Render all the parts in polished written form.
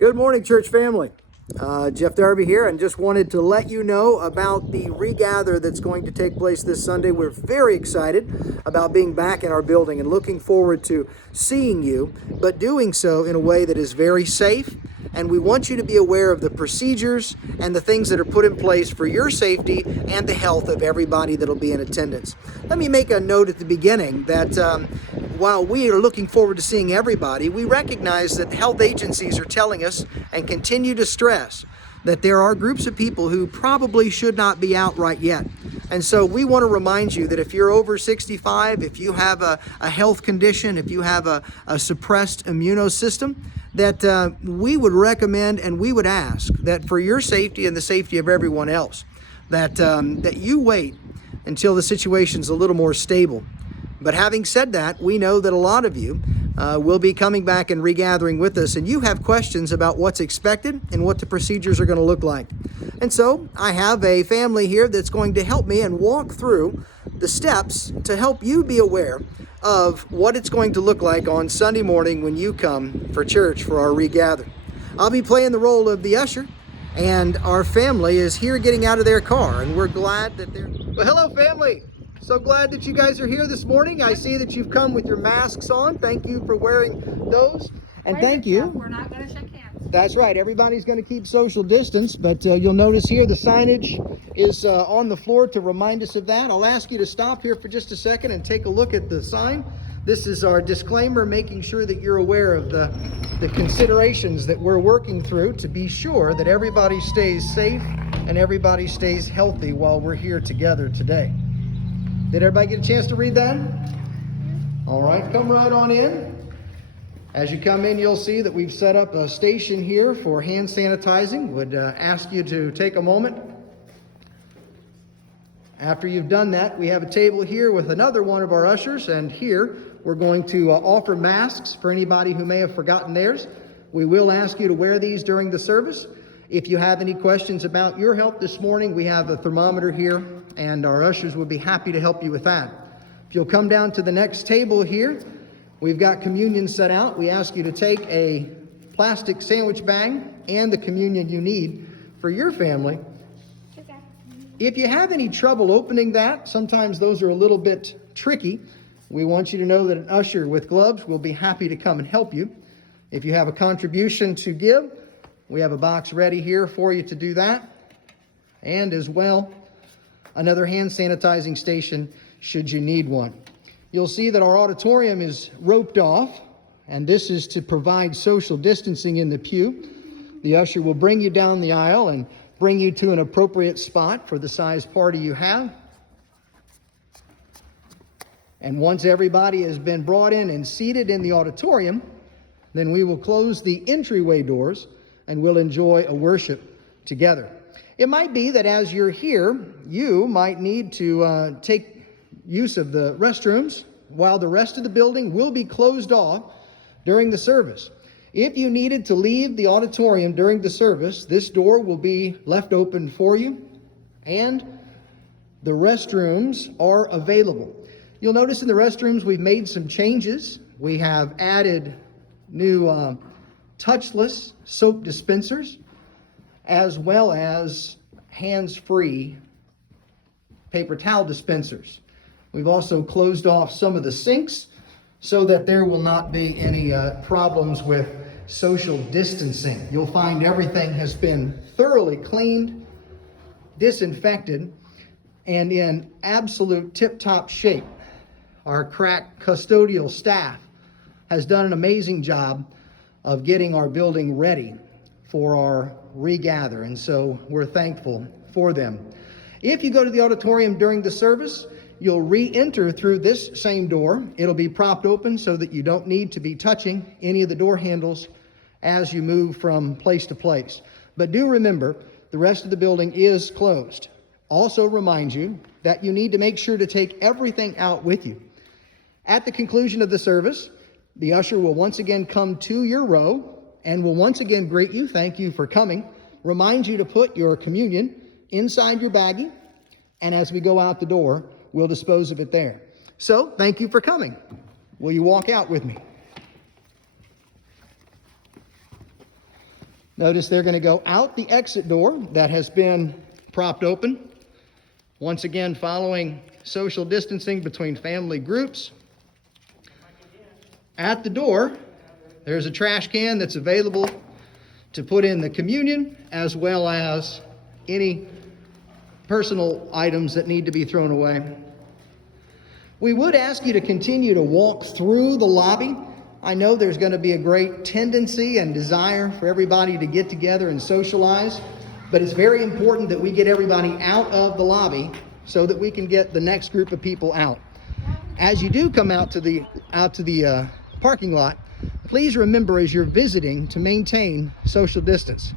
Good morning, church family. Jeff Darby here, and just wanted to let you know about the ReGather that's going to take place this Sunday. We're very excited about being back in our building and looking forward to seeing you, but doing so in a way that is very safe. And we want you to be aware of the procedures and the things that are put in place for your safety and the health of everybody that'll be in attendance. Let me make a note at the beginning that while we are looking forward to seeing everybody, we recognize that health agencies are telling us and continue to stress that there are groups of people who probably should not be out right yet. And so we want to remind you that if you're over 65, if you have a health condition, if you have a suppressed immunosystem, that we would recommend and we would ask that for your safety and the safety of everyone else, that you wait until the situation's a little more stable. But having said that, we know that a lot of you will be coming back and regathering with us, and you have questions about what's expected and what the procedures are going to look like. And so I have a family here that's going to help me and walk through the steps to help you be aware of what it's going to look like on Sunday morning when you come for church for our regather. I'll be playing the role of the usher, and our family is here getting out of their car, and we're glad that they're... Well, hello, family. So glad that you guys are here this morning. I see that you've come with your masks on. Thank you for wearing those. And thank you. We're not going to shake hands. That's right. Everybody's going to keep social distance, but you'll notice here the signage is on the floor to remind us of that. I'll ask you to stop here for just a second and take a look at the sign. This is our disclaimer, making sure that you're aware of the considerations that we're working through to be sure that everybody stays safe and everybody stays healthy while we're here together today. Did everybody get a chance to read that? All right, come right on in. As you come in, you'll see that we've set up a station here for hand sanitizing. Would ask you to take a moment. After you've done that, we have a table here with another one of our ushers, and here we're going to offer masks for anybody who may have forgotten theirs. We will ask you to wear these during the service. If you have any questions about your health this morning, we have a thermometer here, and our ushers will be happy to help you with that. If you'll come down to the next table here, we've got communion set out. We ask you to take a plastic sandwich bag and the communion you need for your family. If you have any trouble opening that, sometimes those are a little bit tricky, we want you to know that an usher with gloves will be happy to come and help you. If you have a contribution to give, we have a box ready here for you to do that. And as well, another hand sanitizing station should you need one. You'll see that our auditorium is roped off, and this is to provide social distancing in the pew. The usher will bring you down the aisle and bring you to an appropriate spot for the size party you have. And once everybody has been brought in and seated in the auditorium, then we will close the entryway doors and we'll enjoy a worship together. It might be that as you're here, you might need to take use of the restrooms while the rest of the building will be closed off during the service. If you needed to leave the auditorium during the service, this door will be left open for you, and the restrooms are available. You'll notice in the restrooms we've made some changes. We have added new touchless soap dispensers, as well as hands-free paper towel dispensers. We've also closed off some of the sinks so that there will not be any problems with social distancing. You'll find everything has been thoroughly cleaned, disinfected, and in absolute tip-top shape. Our crack custodial staff has done an amazing job of getting our building ready for our regather, and so we're thankful for them. If you go to the auditorium during the service, you'll re-enter through this same door. It'll be propped open so that you don't need to be touching any of the door handles as you move from place to place. But do remember, the rest of the building is closed. Also remind you that you need to make sure to take everything out with you. At the conclusion of the service, the usher will once again come to your row and will once again greet you. Thank you for coming. Remind you to put your communion inside your baggie, and as we go out the door, we'll dispose of it there. So, thank you for coming. Will you walk out with me? Notice they're going to go out the exit door that has been propped open. Once again, following social distancing between family groups. At the door, there's a trash can that's available to put in the communion, as well as any personal items that need to be thrown away. We would ask you to continue to walk through the lobby. I know there's going to be a great tendency and desire for everybody to get together and socialize, but it's very important that we get everybody out of the lobby so that we can get the next group of people out. As you do come out to the parking lot, please remember as you're visiting to maintain social distance.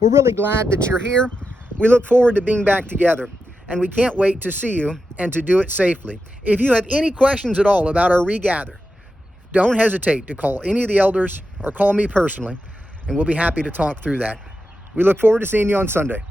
We're really glad that you're here. We look forward to being back together, and we can't wait to see you and to do it safely. If you have any questions at all about our ReGather, don't hesitate to call any of the elders or call me personally, and we'll be happy to talk through that. We look forward to seeing you on Sunday.